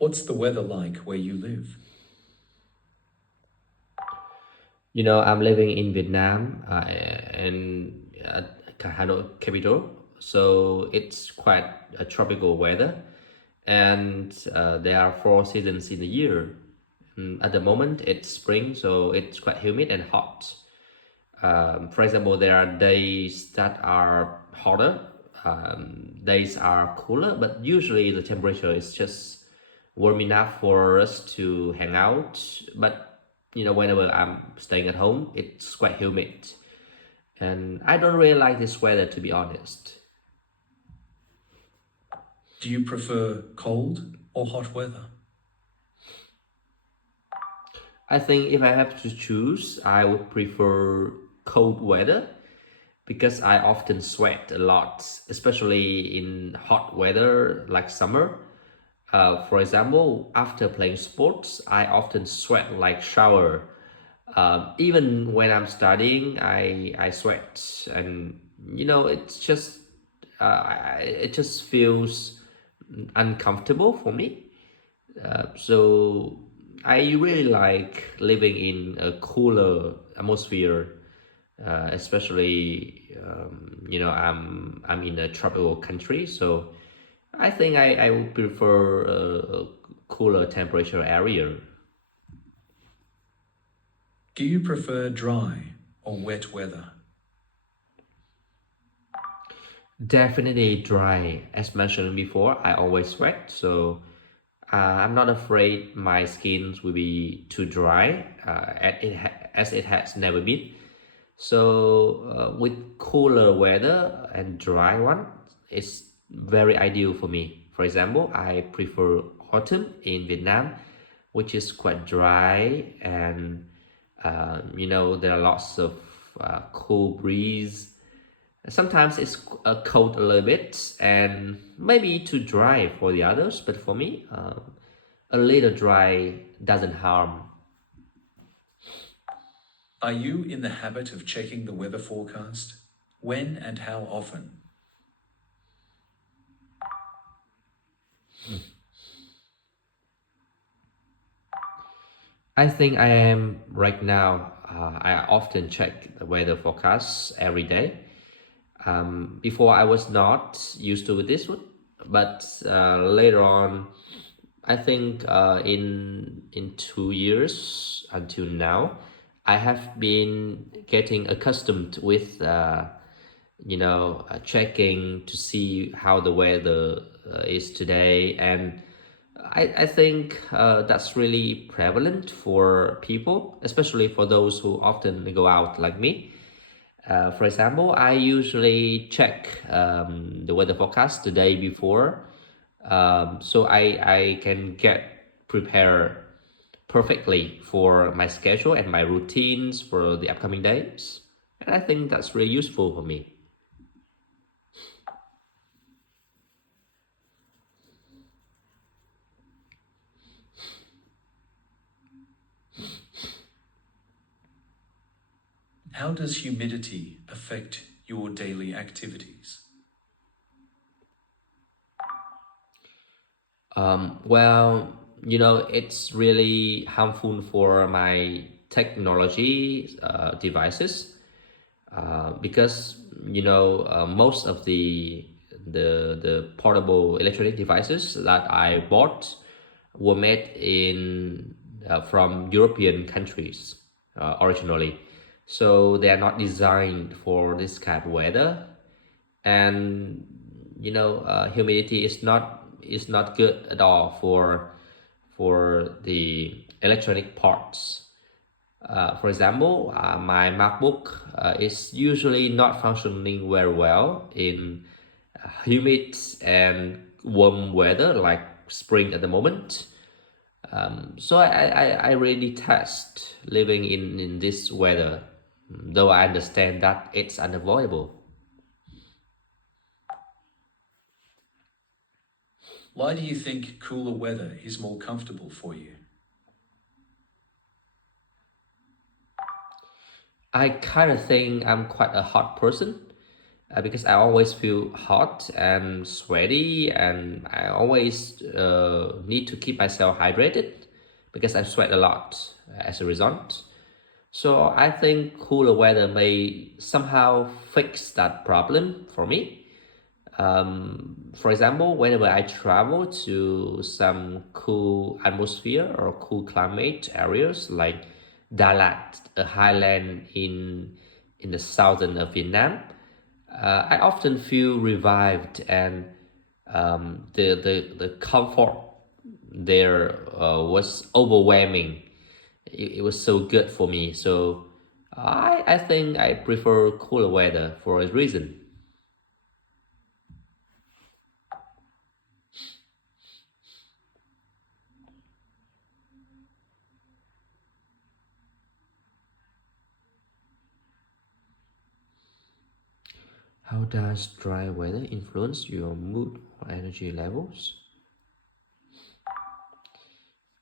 What's the weather like where you live? I'm living in Vietnam and Hanoi capital, so it's quite a tropical weather, and there are 4 seasons in a year. At the moment, it's spring, so it's quite humid and hot. For example, there are days that are hotter, days are cooler, but usually the temperature is just warm enough for us to hang out. But whenever I'm staying at home, it's quite humid, and I don't really like this weather, to be honest. Do you prefer cold or hot weather? I think if I have to choose, I would prefer cold weather because I often sweat a lot, especially in hot weather like summer. For example, after playing sports, I often sweat like shower. Even when I'm studying, I sweat, and it's just it just feels uncomfortable for me. So I really like living in a cooler atmosphere, especially I'm in a tropical country, so I think I would prefer a cooler temperature area. Do you prefer dry or wet weather? Definitely dry. As mentioned before, I always sweat, so I'm not afraid my skin will be too dry, as it has never been. So with cooler weather and dry one, it's very ideal for me. For example, I prefer autumn in Vietnam, which is quite dry, and there are lots of cool breeze. Sometimes it's cold a little bit and maybe too dry for the others, but for me, a little dry doesn't harm. Are you in the habit of checking the weather forecast? When and how often? I think I am right now. I often check the weather forecasts every day. Before I was not used to this one, but later on, I think in 2 years until now, I have been getting accustomed with checking to see how the weather is today, and I think that's really prevalent for people, especially for those who often go out like me. For example, I usually check the weather forecast the day before, so I can get prepared perfectly for my schedule and my routines for the upcoming days. And I think that's really useful for me. How does humidity affect your daily activities? Well, it's really harmful for my technology devices because most of the portable electronic devices that I bought were made in from European countries originally, so they are not designed for this kind of weather, and humidity is not good at all for the electronic parts. For example, my MacBook is usually not functioning very well in humid and warm weather like spring at the moment. So I really detest living in this weather, though I understand that it's unavoidable. Why do you think cooler weather is more comfortable for you? I kind of think I'm quite a hot person, because I always feel hot and sweaty, and I always need to keep myself hydrated because I sweat a lot as a result. So I think cooler weather may somehow fix that problem for me. For example, whenever I travel to some cool atmosphere or cool climate areas like Dalat, a highland in the southern of Vietnam, I often feel revived, and the comfort there was overwhelming. It was so good for me. So I think I prefer cooler weather for a reason. How does dry weather influence your mood or energy levels?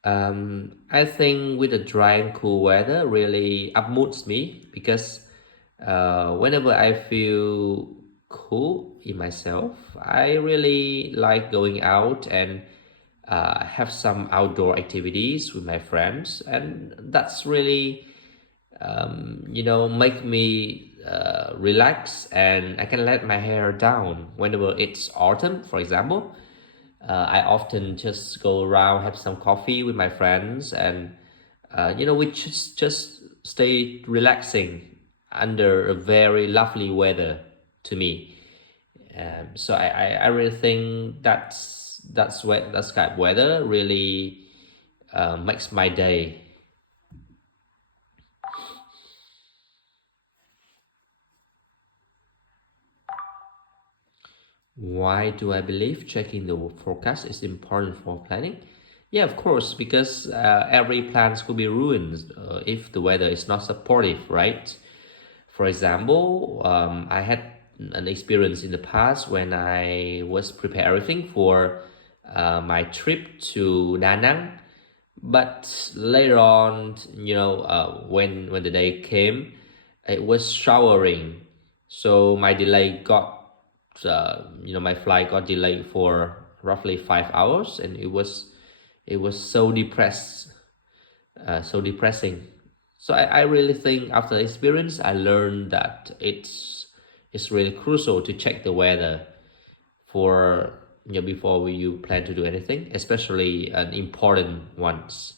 I think with the dry and cool weather really upmoads me because whenever I feel cool in myself, I really like going out and have some outdoor activities with my friends, and that's really make me relax, and I can let my hair down whenever it's autumn, for example. I often just go around, have some coffee with my friends, and we just stay relaxing under a very lovely weather to me. So I really think that's kind of weather really makes my day. Why do I believe checking the forecast is important for planning? Yeah, of course, because every plans could be ruined if the weather is not supportive, right? For example, I had an experience in the past when I was preparing everything for my trip to Da Nang, but later on, when the day came, it was showering, so my flight got delayed for roughly 5 hours, and it was so depressing. So I really think after the experience, I learned that it's really crucial to check the weather for before you plan to do anything, especially an important ones.